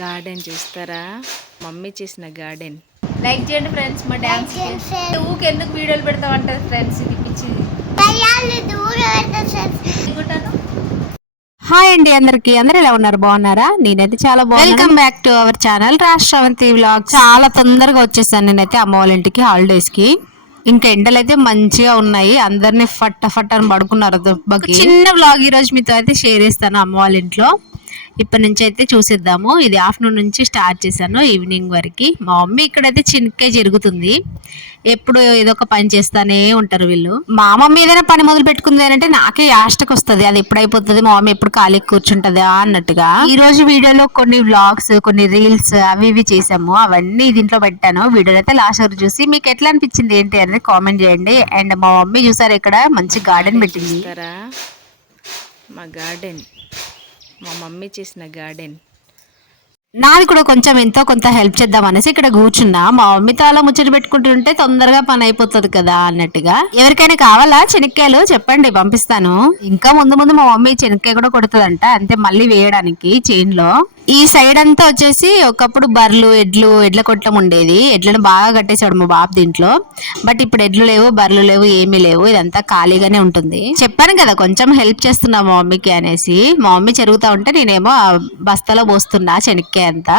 Garden చూస్తారా, mummy చేసిన garden. Like చేయండి ఫ్రెండ్స్. మా డాన్స్ ఊకి ఎందుకు వీడియోలు పెడతామంటారు ఫ్రెండ్స్, ఇది పిచ్చిది. హాయ్ అండి అందరికి, అందరు ఎలా ఉన్నారు? బాగున్నారా? నేనైతే చాలా బాగున్నాను. Welcome back to our channel Rashtravanti vlog. చాలా తొందరగా వచ్చేసాను నేనైతే అమ్మ వాళ్ళ ఇంటికి హాలిడేస్ కి. ఇంకా ఎండలు అయితే మంచిగా ఉన్నాయి, అందరినీ ఫట్ అని పడుకున్నారు దుబ్బకి. చిన్న వ్లాగ్ ఈ రోజు మీతో అయితే షేర్ చేస్తాను అమ్మ వాళ్ళ ఇంట్లో. ఇప్పటి నుంచి అయితే చూసేద్దాము. ఇది ఆఫ్టర్నూన్ నుంచి స్టార్ట్ చేశాను ఈవినింగ్ వరకు. మా మమ్మీ ఇక్కడైతే చిన్నకే జరుగుతుంది, ఎప్పుడు ఏదో ఒక పని చేస్తానే ఉంటారు వీళ్ళు. మా మమ్మీ ఏదైనా పని మొదలు పెట్టుకుంది అంటే నాకే యాస్టకు వస్తుంది, అది ఎప్పుడు అయిపోతుంది, మా మమ్మీ ఎప్పుడు ఖాళీ కూర్చుంటదా అన్నట్టుగా. ఈ రోజు వీడియోలో కొన్ని వ్లాగ్స్, కొన్ని రీల్స్ అవి ఇవి చేసాము, అవన్నీ దీంట్లో పెట్టాను. వీడియో అయితే లాస్ట్ వరకు చూసి మీకు ఎట్లా అనిపించింది ఏంటి అనేది కామెంట్ చేయండి. అండ్ మా మమ్మీ చూసారు ఇక్కడ మంచి గార్డెన్ పెట్టింది. మా గార్డెన్, మా మమ్మీ చేసిన గార్డెన్. నాది కూడా కొంచెం ఎంతో కొంత హెల్ప్ చేద్దాం అనేసి ఇక్కడ కూర్చున్నా. మా మమ్మీతో అలా ముచ్చట పెట్టుకుంటుంటే తొందరగా పని అయిపోతుంది కదా అన్నట్టుగా. ఎవరికైనా కావాలా శనక్కాయలు చెప్పండి, పంపిస్తాను. ఇంకా ముందు ముందు మా మమ్మీ శనక్కాయ కూడా కొడుతుందంట, అంతే మళ్ళీ వేయడానికి చైన్ లో. ఈ సైడ్ అంతా వచ్చేసి ఒకప్పుడు బర్రెలు, ఎడ్ల కొట్టం ఉండేది. ఎడ్లను బాగా కట్టేసాడు మా బాబు దీంట్లో. బట్ ఇప్పుడు ఎడ్లు లేవు, బర్రెలు లేవు, ఏమీ లేవు. ఇదంతా ఖాళీగానే ఉంటుంది. చెప్పాను కదా కొంచెం హెల్ప్ చేస్తున్నా మా మమ్మీకి అనేసి. మా మమ్మీ చెరుగుతా ఉంటే నేనేమో బస్తాలో పోస్తున్నా శనక్కాయ అంతా.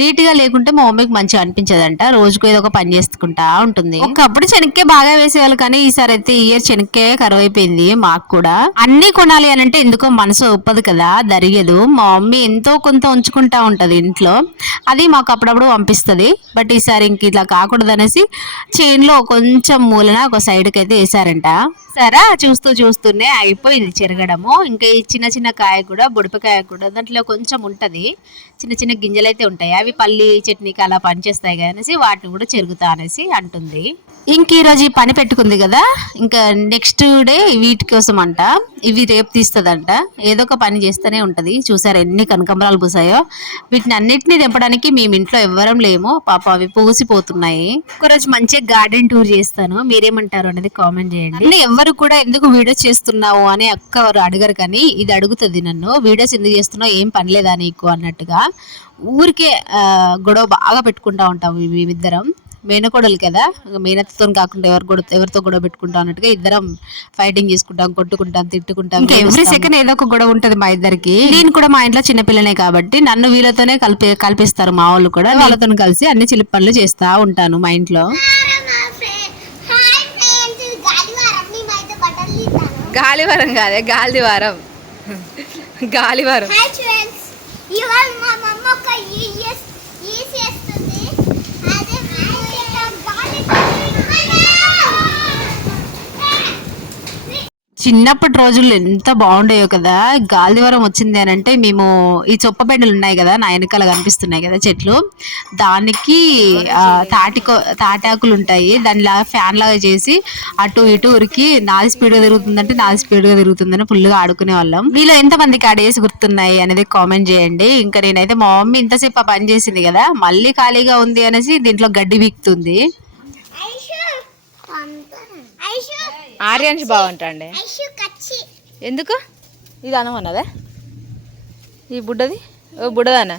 నీట్ గా లేకుంటే మా మమ్మీకి మంచిగా అనిపించదంట, రోజుకు ఏదో ఒక పని చేసుకుంటా ఉంటుంది. ఒకప్పుడు శనక్కాయ బాగా వేసేవాళ్ళు, కానీ ఈసారి అయితే ఈ ఇయర్ శనక్కాయ కరువు అయిపోయింది మాకు కూడా. అన్ని కొనాలి అని అంటే ఎందుకో మనసు ఒప్పదు కదా, దరిగదు. మా మమ్మీ ఎంతో కొంత ఉంచుకుంటా ఉంటది ఇంట్లో, అది మాకు అప్పుడప్పుడు పంపిస్తుంది. బట్ ఈసారి ఇంక ఇట్లా కాకూడదు అనేసి చైన్ లో కొంచెం మూలన ఒక సైడ్ కి అయితే వేసారంట. సరే చూస్తూనే అయిపోయింది చెరగడము. ఇంకా ఈ చిన్న చిన్న కాయ కూడా, బుడపకాయ కూడా దాంట్లో కొంచెం ఉంటది, చిన్న చిన్న గింజలు అయితే ఉంటాయి. అవి పల్లి చట్నీకి అలా పనిచేస్తాయి కదా అనేసి వాటిని కూడా చెరుగుతా అనేసి అంటుంది. ఇంక ఈరోజు ఈ పని పెట్టుకుంది కదా, ఇంకా నెక్స్ట్ డే వీటి కోసం అంట. ఇవి రేపు తీస్తుందంట, ఏదో ఒక పని చేస్తూనే ఉంటది. చూసారు ఎన్ని కనకంబరాలు పూసాయో. వీటిని అన్నిటిని తెంపడానికి మేము ఇంట్లో ఎవ్వరం లేము, పాప అవి పూసిపోతున్నాయి. ఒకరోజు మంచిగా గార్డెన్ టూర్ చేస్తాను, మీరేమంటారు అనేది కామెంట్ చేయండి. ఎవరు కూడా ఎందుకు వీడియోస్ చేస్తున్నావు అని అక్క ఎవరు అడగరు, కానీ ఇది అడుగుతుంది నన్ను, వీడియోస్ ఎందుకు చేస్తున్నావు, ఏం పనిలేదా నీకు అన్నట్టుగా. ఊరికే గొడవ బాగా పెట్టుకుంటా ఉంటాం మేమిద్దరం. మేనకోడలు కదా, మేనత్తతో కాకుండా ఎవరితో గొడవ పెట్టుకుంటాం అన్నట్టుగా ఇద్దరం ఫైటింగ్ చేసుకుంటాం, కొట్టుకుంటాం, తిట్టుకుంటాం. ఎవ్రీ సెకండ్ ఏదో ఒక గొడవ ఉంటది మా ఇద్దరికి. నేను కూడా మా ఇంట్లో చిన్నపిల్లనే కాబట్టి నన్ను వీళ్ళతోనే కల్పిస్తారు మా వాళ్ళు కూడా. వాళ్ళతో కలిసి అన్ని చిలిపి పనులు చేస్తా ఉంటాను మా ఇంట్లో. గాలివారం కాదే, గాలివారం. గాలివారం. చిన్నప్పటి రోజుల్లో ఎంత బాగుండేయో కదా. గాలివారం వచ్చింది అని అంటే మేము ఈ చొప్పబెండలు ఉన్నాయి కదా నా వెనకాల కనిపిస్తున్నాయి కదా చెట్లు, దానికి తాటాకులు ఉంటాయి, దానిలా ఫ్యాన్ లాగా చేసి అటు ఇటు ఉరికి నాది స్పీడ్గా తిరుగుతుందంటే నాది స్పీడ్గా తిరుగుతుందని ఫుల్గా ఆడుకునే వాళ్ళం. మీలో ఎంతమందికి ఆడేసి గుర్తున్నాయి అనేది కామెంట్ చేయండి. ఇంకా నేనైతే మా మమ్మీ ఇంతసేపు ఆ పని చేసింది కదా, మళ్ళీ ఖాళీగా ఉంది అనేసి దీంట్లో గడ్డి వీక్తుంది. ఆర్యాన్స్ బాగుంటాండే. ఎందుకు ఇది అనమన్నదా ఈ బుడ్డది? ఓ బుడ్డదానా?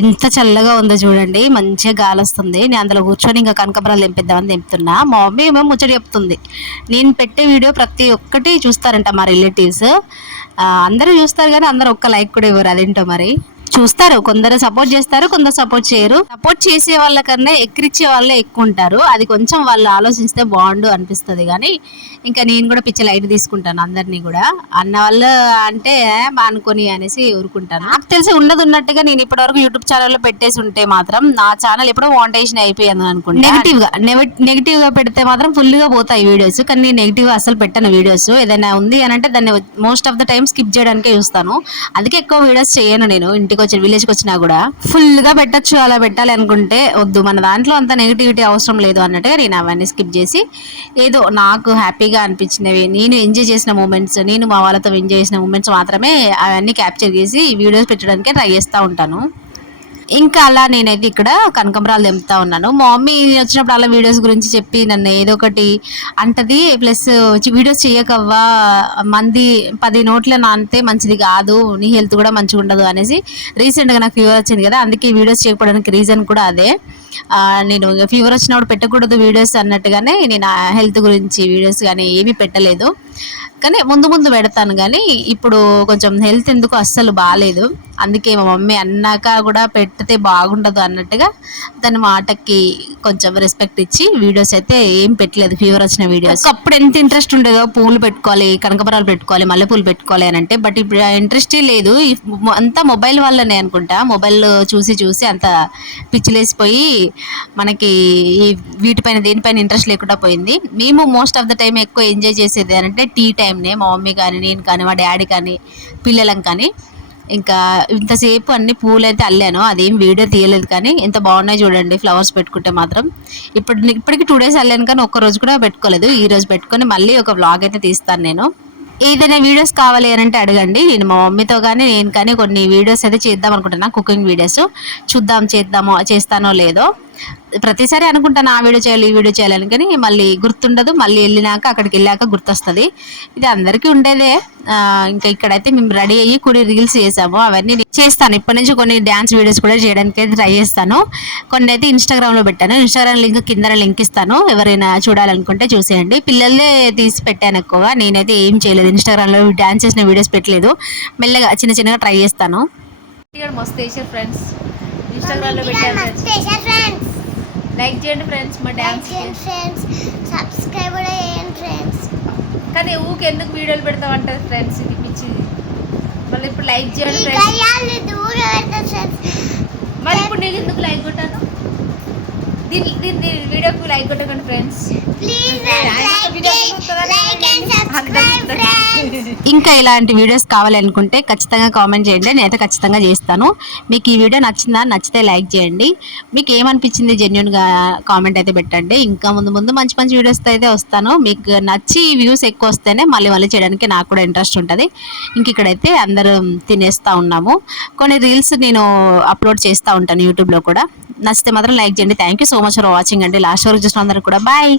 ఎంత చల్లగా ఉందో చూడండి, మంచిగా గాలి వస్తుంది. నేను అందులో కూర్చొని ఇంకా కనకబరాలు తెంపిద్దామని తెంపుతున్నా. మా మమ్మీ ఏమో ముచ్చట చెప్తుంది. నేను పెట్టే వీడియో ప్రతి ఒక్కటి చూస్తారంట మా రిలేటివ్స్. అందరూ చూస్తారు కానీ అందరూ ఒక్క లైక్ కూడా ఇవ్వరు, అదేంటో మరి. చూస్తారు, కొందరు సపోర్ట్ చేస్తారు, కొందరు సపోర్ట్ చేయరు. సపోర్ట్ చేసే వాళ్ళకన్నా ఎక్కిరిచ్చే వాళ్ళే ఎక్కువ ఉంటారు. అది కొంచెం వాళ్ళు ఆలోచిస్తే బాగుండు అనిపిస్తుంది. కానీ ఇంకా నేను కూడా పిచ్చ లైట్ తీసుకుంటాను అందరినీ కూడా. అన్న వాళ్ళు అంటే అనుకొని అనేసి ఊరుకుంటాను. నాకు తెలిసి ఉన్నట్టుగా నేను ఇప్పటి వరకు యూట్యూబ్ ఛానల్లో పెట్టేసి ఉంటే మాత్రం నా ఛానల్ ఎప్పుడో మానిటైజేషన్ అయిపోయింది అనుకుంటా. నెగిటివ్ గా పెడితే మాత్రం ఫుల్ గా పోతాయి వీడియోస్, కానీ నేను నెగిటివ్ గా అసలు పెట్టను వీడియోస్. ఏదైనా ఉంది అని అంటే దాన్ని most of the time skip చేయడానికే చూస్తాను. అందుకే ఎక్కువ వీడియోస్ చేయను నేను. ఇంటికి విలేజ్కి వచ్చినా కూడా ఫుల్ గా పెట్టచ్చు, అలా పెట్టాలి అనుకుంటే వద్దు, మన దాంట్లో అంత నెగిటివిటీ అవసరం లేదు అన్నట్టుగా నేను అవన్నీ స్కిప్ చేసి ఏదో నాకు హ్యాపీగా అనిపించినవి, నేను ఎంజాయ్ చేసిన మూమెంట్స్, నేను మా వాళ్ళతో ఎంజాయ్ చేసిన మూమెంట్స్ మాత్రమే అవన్నీ క్యాప్చర్ చేసి వీడియోస్ పెట్టడానికే ట్రై చేస్తూ ఉంటాను. ఇంకా అలా నేనైతే ఇక్కడ కనకంబరాలు తెంపుతా ఉన్నాను. మా మమ్మీ వచ్చినప్పుడు అలా వీడియోస్ గురించి చెప్పి నన్ను ఏదో ఒకటి అంటది. ప్లస్ వీడియోస్ చేయకవ్వా, మంది 10 నోట్ల నానితే మంచిది కాదు, నీ హెల్త్ కూడా మంచిగా ఉండదు అనేసి. రీసెంట్గా నాకు ఫీవర్ వచ్చింది కదా, అందుకే ఈ వీడియోస్ చేయకపోవడానికి రీజన్ కూడా అదే. నేను ఫీవర్ వచ్చినప్పుడు పెట్టకూడదు వీడియోస్ అన్నట్టుగానే నేను హెల్త్ గురించి వీడియోస్ కానీ ఏమీ పెట్టలేదు. కానీ ముందు ముందు పెడతాను, కానీ ఇప్పుడు కొంచెం హెల్త్ ఎందుకు అస్సలు బాగాలేదు. అందుకే మా మమ్మీ అన్నాక కూడా పెడితే బాగుండదు అన్నట్టుగా తన మాటకి కొంచెం రెస్పెక్ట్ ఇచ్చి వీడియోస్ అయితే ఏం పెట్టలేదు. ఫీవర్ వచ్చిన వీడియోస్ అప్పుడు ఎంత ఇంట్రెస్ట్ ఉండేదో, పూలు పెట్టుకోవాలి, కనకబరాలు పెట్టుకోవాలి, మల్లెపూలు పెట్టుకోవాలి అని అంటే. బట్ ఇప్పుడు ఇంట్రెస్టే లేదు, అంతా మొబైల్ వల్లనే అనుకుంటా. మొబైల్ చూసి చూసి అంత పిచ్చిలేసిపోయి మనకి వీటిపైన దేనిపైన ఇంట్రెస్ట్ లేకుండా పోయింది. మేము మోస్ట్ ఆఫ్ ద టైం ఎక్కువ ఎంజాయ్ చేసేది అంటే టీ టైంనే. మా మమ్మీ కానీ, నేను కానీ, మా డాడీ కానీ, పిల్లలం కానీ. ఇంకా ఇంతసేపు అన్ని పూలు అయితే అల్లాను, అదేం వీడియో తీయలేదు, కానీ ఎంత బాగున్నాయి చూడండి ఫ్లవర్స్ పెట్టుకుంటే మాత్రం. ఇప్పటికి 2 days అల్లాను, కానీ ఒక్కరోజు కూడా పెట్టుకోలేదు. ఈ రోజు పెట్టుకొని మళ్ళీ ఒక వ్లాగ్ అయితే తీస్తాను నేను. ఏదైనా వీడియోస్ కావాలి అని అంటే అడగండి, నేను మా మమ్మీతో కానీ నేను కానీ కొన్ని వీడియోస్ అయితే చేద్దాం అనుకుంటున్నా, కుకింగ్ వీడియోస్. చూద్దాం చేస్తానో లేదో. ప్రతిసారి అనుకుంటాను ఆ వీడియో చేయాలి, ఈ వీడియో చేయాలని, కానీ మళ్ళీ గుర్తుండదు. మళ్ళీ వెళ్ళినాక అక్కడికి వెళ్ళాక గుర్తొస్తుంది. ఇది అందరికీ ఉండేదే. ఇంకా ఇక్కడైతే మేము రెడీ అయ్యి కొన్ని రీల్స్ చేసాము, అవన్నీ చేస్తాను. ఇప్పటి నుంచి కొన్ని డ్యాన్స్ వీడియోస్ కూడా చేయడానికి అయితే ట్రై చేస్తాను. కొన్ని అయితే ఇన్స్టాగ్రామ్లో పెట్టాను, ఇన్స్టాగ్రామ్ లింక్ కింద లింక్ ఇస్తాను, ఎవరైనా చూడాలనుకుంటే చూసేయండి. పిల్లలే తీసి పెట్టాను ఎక్కువగా, నేనైతే ఏం చేయలేదు, ఇన్స్టాగ్రామ్లో డ్యాన్స్ చేసిన వీడియోస్ పెట్టలేదు. మెల్లగా చిన్నగా ట్రై చేస్తాను. మస్తు వేసారు ఫ్రెండ్స్, ఇన్స్టాగ్రామ్లో పెట్టారు ఫ్రెండ్స్. లైక్ చేయండి ఫ్రెండ్స్ మా డ్యాన్స్, సబ్స్క్రైబ్ కూడా చేయండి ఫ్రెండ్స్. కానీ ఊకి ఎందుకు వీడియోలు పెడతావు అంటారు ఫ్రెండ్స్, ఇది పిచ్చిది. మళ్ళీ ఇప్పుడు లైక్ చేయండి ఫ్రెండ్స్. మరి ఇప్పుడు నేను ఎందుకు లైక్ కొట్టాను? దీని వీడియోకి లైక్ కొట్టకండి ఫ్రెండ్స్. ఇంకా ఇలాంటి వీడియోస్ కావాలనుకుంటే ఖచ్చితంగా కామెంట్ చేయండి, నేనైతే ఖచ్చితంగా చేస్తాను. మీకు ఈ వీడియో నచ్చితే లైక్ చేయండి. మీకు ఏమనిపించింది జెన్యున్గా కామెంట్ అయితే పెట్టండి. ఇంకా ముందు మంచి వీడియోస్తో అయితే వస్తాను. మీకు నచ్చి వ్యూస్ ఎక్కువ వస్తేనే మళ్ళీ చేయడానికి నాకు కూడా ఇంట్రెస్ట్ ఉంటుంది. ఇంక ఇక్కడైతే అందరూ తినేస్తూ ఉన్నాము. కొన్ని రీల్స్ నేను అప్లోడ్ చేస్తూ ఉంటాను యూట్యూబ్లో కూడా. నచ్చితే మాత్రం లైక్ చేయండి. Thank you so much for watching అండి. లాస్ట్ వరకు చూసిన అందరూ కూడా బాయ్.